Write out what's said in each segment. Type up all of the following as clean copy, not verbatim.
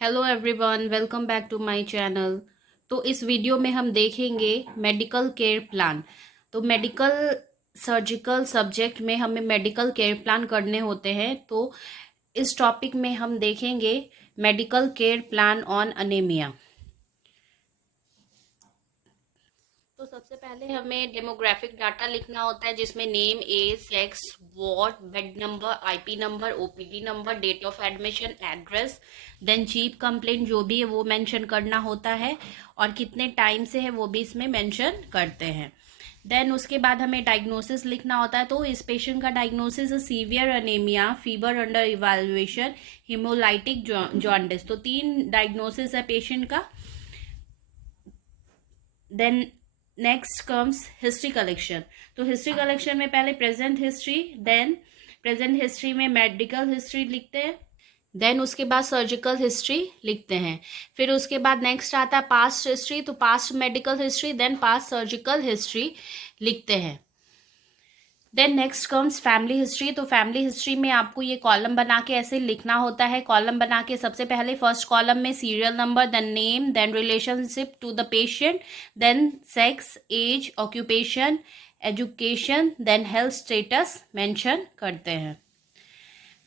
Hello everyone, welcome back to my channel. तो इस video में हम देखेंगे मेडिकल केयर प्लान। तो मेडिकल सर्जिकल सब्जेक्ट में हमें मेडिकल केयर प्लान करने होते हैं। तो इस टॉपिक में हम देखेंगे medical care plan on anaemia. तो सबसे पहले हमें डेमोग्राफिक डाटा लिखना होता है, जिसमें name, age, sex, ward, bed number, IP number, OPD number, date of admission, address, then chief complaint जो भी है वो मेंशन करना होता है, और कितने टाइम से है वो भी इसमें मेंशन करते हैं। देन उसके बाद हमें डायग्नोसिस लिखना होता है। तो इस पेशेंट का डायग्नोसिस है severe anaemia, fever under evaluation, haemolytic jaundice. तो 3 डायग्नोसिस है पेशेंट का। Then next comes history collection. तो हिस्ट्री कलेक्शन में पहले present history, then present history में मेडिकल हिस्ट्री लिखते हैं, देन उसके बाद सर्जिकल हिस्ट्री लिखते हैं। फिर उसके बाद नेक्स्ट आता है पास्ट हिस्ट्री। तो past medical history, then past surgical history लिखते हैं। Then next comes family history. तो फैमिली हिस्ट्री में आपको ये कॉलम बना के ऐसे लिखना होता है। कॉलम बना के सबसे पहले फर्स्ट कॉलम में serial number, then name, then relationship to the patient, then sex, age, occupation, education, then health status mention करते हैं।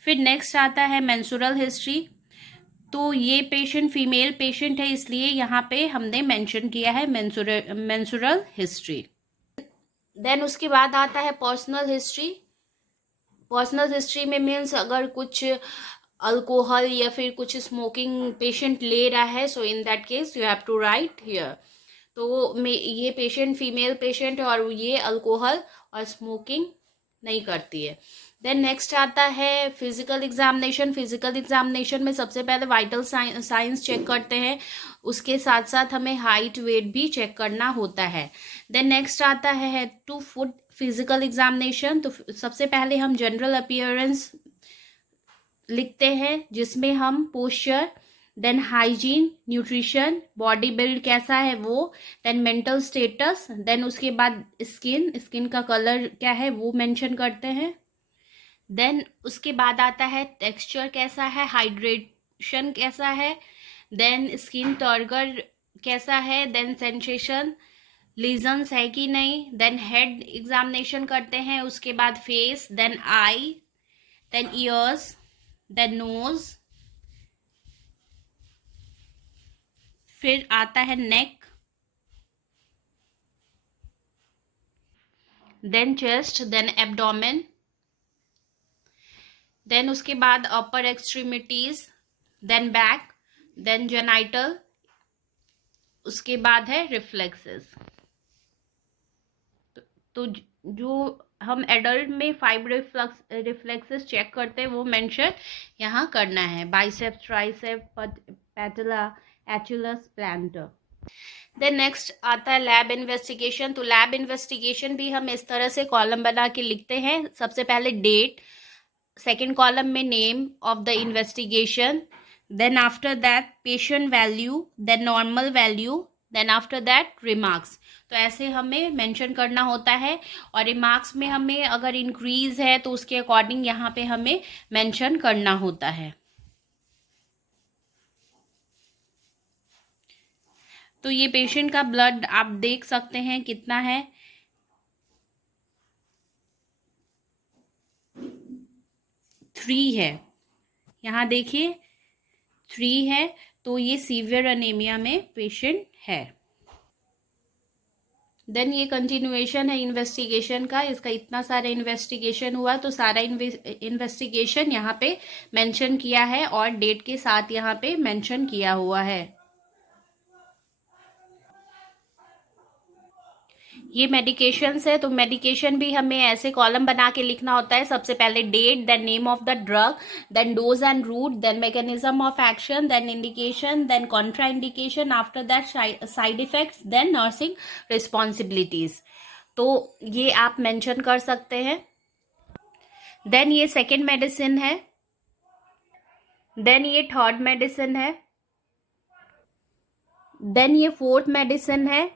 फिर नेक्स्ट आता है मेंस्ट्रुअल हिस्ट्री। तो ये पेशेंट फीमेल पेशेंट है, इसलिए यहाँ पे हमने मेंशन किया है मेंस्ट्रुअल हिस्ट्री। देन उसके बाद आता है पर्सनल हिस्ट्री। पर्सनल हिस्ट्री में मीन्स अगर कुछ अल्कोहल या फिर कुछ स्मोकिंग पेशेंट ले रहा है, so in that case you have to write here. तो ये पेशेंट फीमेल पेशेंट है और ये अल्कोहल और स्मोकिंग नहीं करती है। देन नेक्स्ट आता है फिजिकल एग्जामिनेशन। फिजिकल एग्जामिनेशन में सबसे पहले वाइटल साइंस चेक करते हैं, उसके साथ साथ हमें हाइट वेट भी चेक करना होता है। देन नेक्स्ट आता है head to foot physical examination. तो सबसे पहले हम जनरल अपीयरेंस लिखते हैं, जिसमें हम posture, then hygiene, nutrition, body build कैसा है वो, देन मेंटल स्टेटस, देन उसके बाद स्किन का कलर क्या है वो मेंशन करते हैं। देन उसके बाद आता है टेक्सचर कैसा है, हाइड्रेशन कैसा है, देन स्किन टर्गर कैसा है, देन सेंसेशन, लीजन्स है कि नहीं, देन हेड एग्जामिनेशन करते हैं, उसके बाद face, then eye, then ears, then nose, फिर आता है neck, then chest, then abdomen, then उसके बाद upper extremities, then back, then genital, उसके बाद है रिफ्लेक्सेस। तो जो हम एडल्ट में 5 रिफ्लेक्सेस चेक करते हैं वो मेंशन यहाँ करना है, bicep, tricep, patella, Achilles, plantar. Then next आता है लैब इन्वेस्टिगेशन। तो लैब इन्वेस्टिगेशन भी हम इस तरह से कॉलम बना के लिखते हैं। सबसे पहले डेट, सेकेंड कॉलम में name of the investigation, then after that patient value, then normal value, then after that remarks. तो ऐसे हमें मेंशन करना होता है, और रिमार्क्स में हमें अगर इंक्रीज है तो उसके अकॉर्डिंग यहाँ पे हमें मेंशन करना होता है। तो ये पेशेंट का ब्लड आप देख सकते हैं कितना है, 3 है, यहाँ देखिए 3 है। तो ये सीवियर अनेमिया में पेशेंट है। देन ये कंटिन्यूएशन है इन्वेस्टिगेशन का। इसका इतना सारा इन्वेस्टिगेशन हुआ, तो सारा इन्वेस्टिगेशन यहाँ पे मेंशन किया है और डेट के साथ यहाँ पे मेंशन किया हुआ है। ये मेडिकेशंस है। तो मेडिकेशन भी हमें ऐसे कॉलम बना के लिखना होता है। सबसे पहले date, then name of the drug, then dose and route, then mechanism of action, then indication, then contraindication, after that side effects, then nursing responsibilities. तो ये आप मेंशन कर सकते हैं। देन ये सेकेंड मेडिसिन है, देन ये third medicine है, देन ये फोर्थ मेडिसिन है,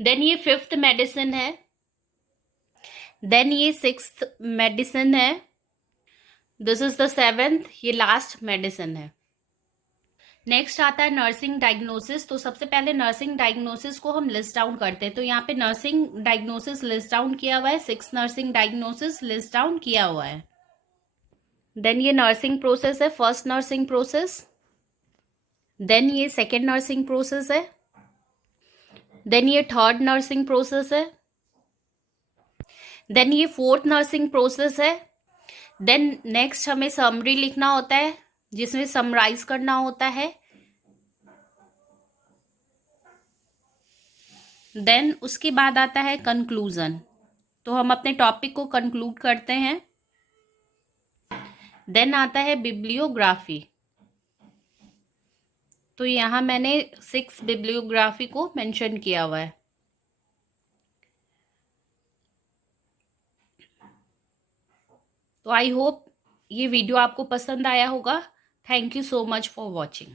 देन ये फिफ्थ मेडिसिन है, देन ये सिक्स्थ मेडिसिन है, दिस इज द 7th, ये लास्ट मेडिसिन है। नेक्स्ट आता है नर्सिंग डायग्नोसिस। तो सबसे पहले नर्सिंग डायग्नोसिस को हम लिस्ट डाउन करते हैं। तो यहाँ पे नर्सिंग डायग्नोसिस लिस्ट डाउन किया हुआ है, 6 नर्सिंग डायग्नोसिस लिस्ट डाउन किया हुआ है। देन ये नर्सिंग प्रोसेस है, फर्स्ट नर्सिंग प्रोसेस। देन ये सेकेंड नर्सिंग प्रोसेस है। देन ये थर्ड नर्सिंग प्रोसेस है। देन ये फोर्थ नर्सिंग प्रोसेस है। देन नेक्स्ट हमें समरी लिखना होता है, जिसमें समराइज करना होता है। देन उसके बाद आता है कंक्लूजन। तो हम अपने टॉपिक को कंक्लूड करते हैं। देन आता है बिब्लियोग्राफी। तो यहाँ मैंने 6 बिब्लियोग्राफी को मेंशन किया हुआ है। तो आई होप ये वीडियो आपको पसंद आया होगा। Thank you so much for watching.